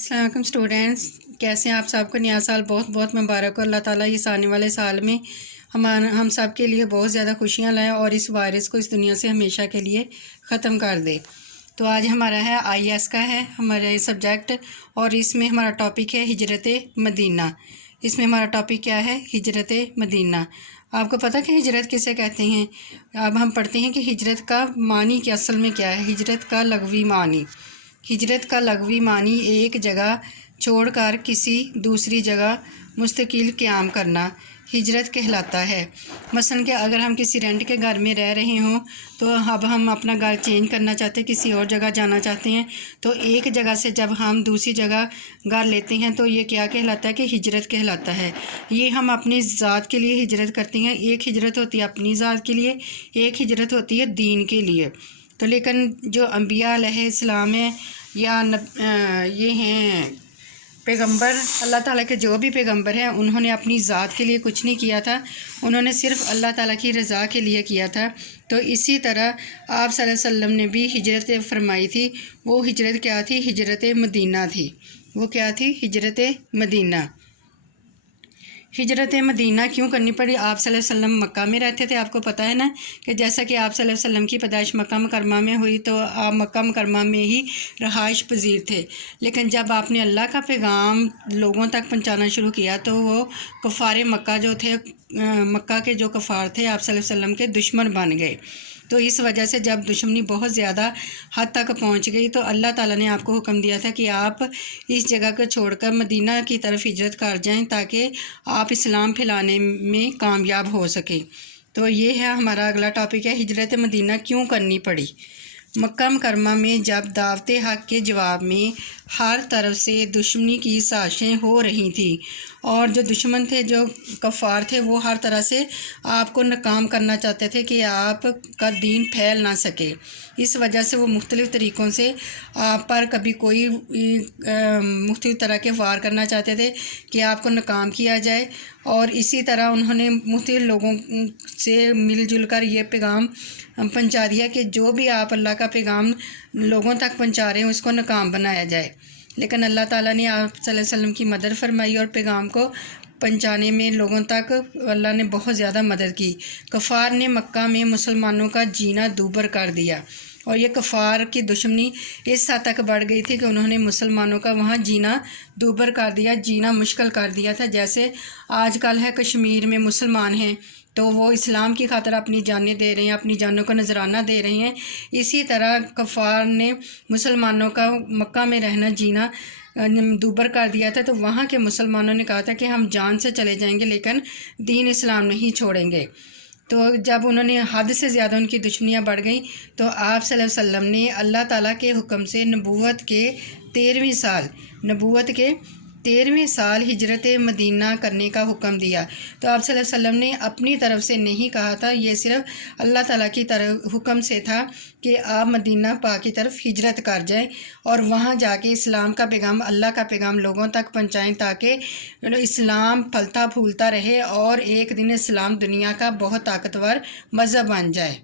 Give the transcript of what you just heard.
अस्सलाम वालेकुम स्टूडेंट्स, कैसे हैं आप सबको नया साल बहुत बहुत मुबारक हो। अल्लाह ताला इस आने वाले साल में हम सब के लिए बहुत ज़्यादा खुशियां लाएं और इस वायरस को इस दुनिया से हमेशा के लिए ख़त्म कर दे। तो आज हमारा है IAS का है हमारा सब्जेक्ट और इसमें हमारा टॉपिक है हिजरत मदीना। इसमें हमारा टॉपिक क्या है? हिजरत मदीना। आपको पता कि हिजरत किसे कहते हैं? अब हम पढ़ते हैं कि हिजरत का मानी कि असल में क्या है। हिजरत का लग़वी मानी, हिजरत का लग़वी मानी एक जगह छोड़कर किसी दूसरी जगह मुस्तकिल क़याम करना हिजरत कहलाता है। मसलन कि अगर हम किसी रेंट के घर में रह रहे हों तो अब हम अपना घर चेंज करना चाहते हैं, किसी और जगह जाना चाहते हैं, तो एक जगह से जब हम दूसरी जगह घर लेते हैं तो ये क्या कहलाता है कि हिजरत कहलाता है। ये हम अपनी ज़ात के लिए हिजरत करते हैं। एक हिजरत होती है अपनी ज़ात के लिए, एक हिजरत होती है दीन के लिए। तो लेकिन जो अम्बिया अलैहिस्सलाम है या ये हैं पैगंबर, अल्लाह ताला के जो भी पैगंबर हैं, उन्होंने अपनी ज़ात के लिए कुछ नहीं किया था, उन्होंने सिर्फ़ अल्लाह ताला की रज़ा के लिए किया था। तो इसी तरह आप सल्लल्लाहु अलैहि वसल्लम ने भी हिजरत फरमाई थी। वो हिजरत क्या थी? हिजरत मदीना थी। वो क्या थी? हिजरत मदीना। हिजरत मदीना क्यों करनी पड़ी? आप सल्लल्लाहु अलैहि वसल्लम मक्का में रहते थे। आपको पता है ना कि जैसा कि आप सल्लल्लाहु अलैहि वसल्लम की पैदाइश मक्का मुकरमा में हुई तो आप मक्का मुकरमा में ही रहाइश पजीर थे। लेकिन जब आपने अल्लाह का पैगाम लोगों तक पहुंचाना शुरू किया तो वो कुफ़ार मक्का जो थे, मक्का के जो कुफ़ार थे, आप सल्लल्लाहु अलैहि वसल्लम के दुश्मन बन गए। तो इस वजह से जब दुश्मनी बहुत ज़्यादा हद तक पहुंच गई तो अल्लाह ताला ने आपको हुक्म दिया था कि आप इस जगह को छोड़कर मदीना की तरफ हिजरत कर जाएं ताकि आप इस्लाम फैलाने में कामयाब हो सकें। तो ये है हमारा अगला टॉपिक है, हिजरत मदीना क्यों करनी पड़ी। मक्का मुकरमा में जब दावत हक़ के जवाब में हर तरफ से दुश्मनी की साजिशें हो रही थी और जो दुश्मन थे, जो कफ़ार थे, वो हर तरह से आपको नाकाम करना चाहते थे कि आप का दीन फैल ना सके। इस वजह से वो मुख्तलिफ़ तरीक़ों से आप पर कभी कोई मुख्तलिफ़ तरह के वार करना चाहते थे कि आपको नाकाम किया जाए। और इसी तरह उन्होंने मुख्तलिफ़ लोगों से मिलजुल कर ये पैगाम पहुंचा दिया कि जो भी आप अल्लाह का पैगाम लोगों तक पहुंचा रहे हैं उसको नाकाम बनाया जाए। लेकिन अल्लाह ताला ने आप सल्लल्लाहु अलैहि वसल्लम की मदद फरमाई और पैगाम को पहुंचाने में लोगों तक अल्लाह ने बहुत ज़्यादा मदद की। कफ़ार ने मक्का में मुसलमानों का जीना दूभर कर दिया और ये कफ़ार की दुश्मनी इस हद तक बढ़ गई थी कि उन्होंने मुसलमानों का वहाँ जीना दूभर कर दिया, जीना मुश्किल कर दिया था। जैसे आजकल है कश्मीर में मुसलमान हैं तो वो इस्लाम की खातिर अपनी जानें दे रहे हैं, अपनी जानों का नजराना दे रहे हैं। इसी तरह कफ़ार ने मुसलमानों का मक्का में रहना जीना दूभर कर दिया था। तो वहाँ के मुसलमानों ने कहा था कि हम जान से चले जाएंगे लेकिन दीन इस्लाम नहीं छोड़ेंगे। तो जब उन्होंने हद से ज़्यादा उनकी दुश्मनियाँ बढ़ गई तो आप सल्लल्लाहु अलैहि वसल्लम ने अल्लाह ताला के हुक्म से नबूवत के 13वें साल हिजरत मदीना करने का हुक्म दिया। तो आप सल्लल्लाहु अलैहि वसल्लम ने अपनी तरफ से नहीं कहा था, ये सिर्फ अल्लाह ताला की तरफ हुक्म से था कि आप मदीना पाक की तरफ हिजरत कर जाएं और वहाँ जाके इस्लाम का पैगाम, अल्लाह का पैगाम लोगों तक पहुँचाएँ ताकि इस्लाम फलता फूलता रहे और एक दिन इस्लाम दुनिया का बहुत ताकतवर मज़हब बन जाए।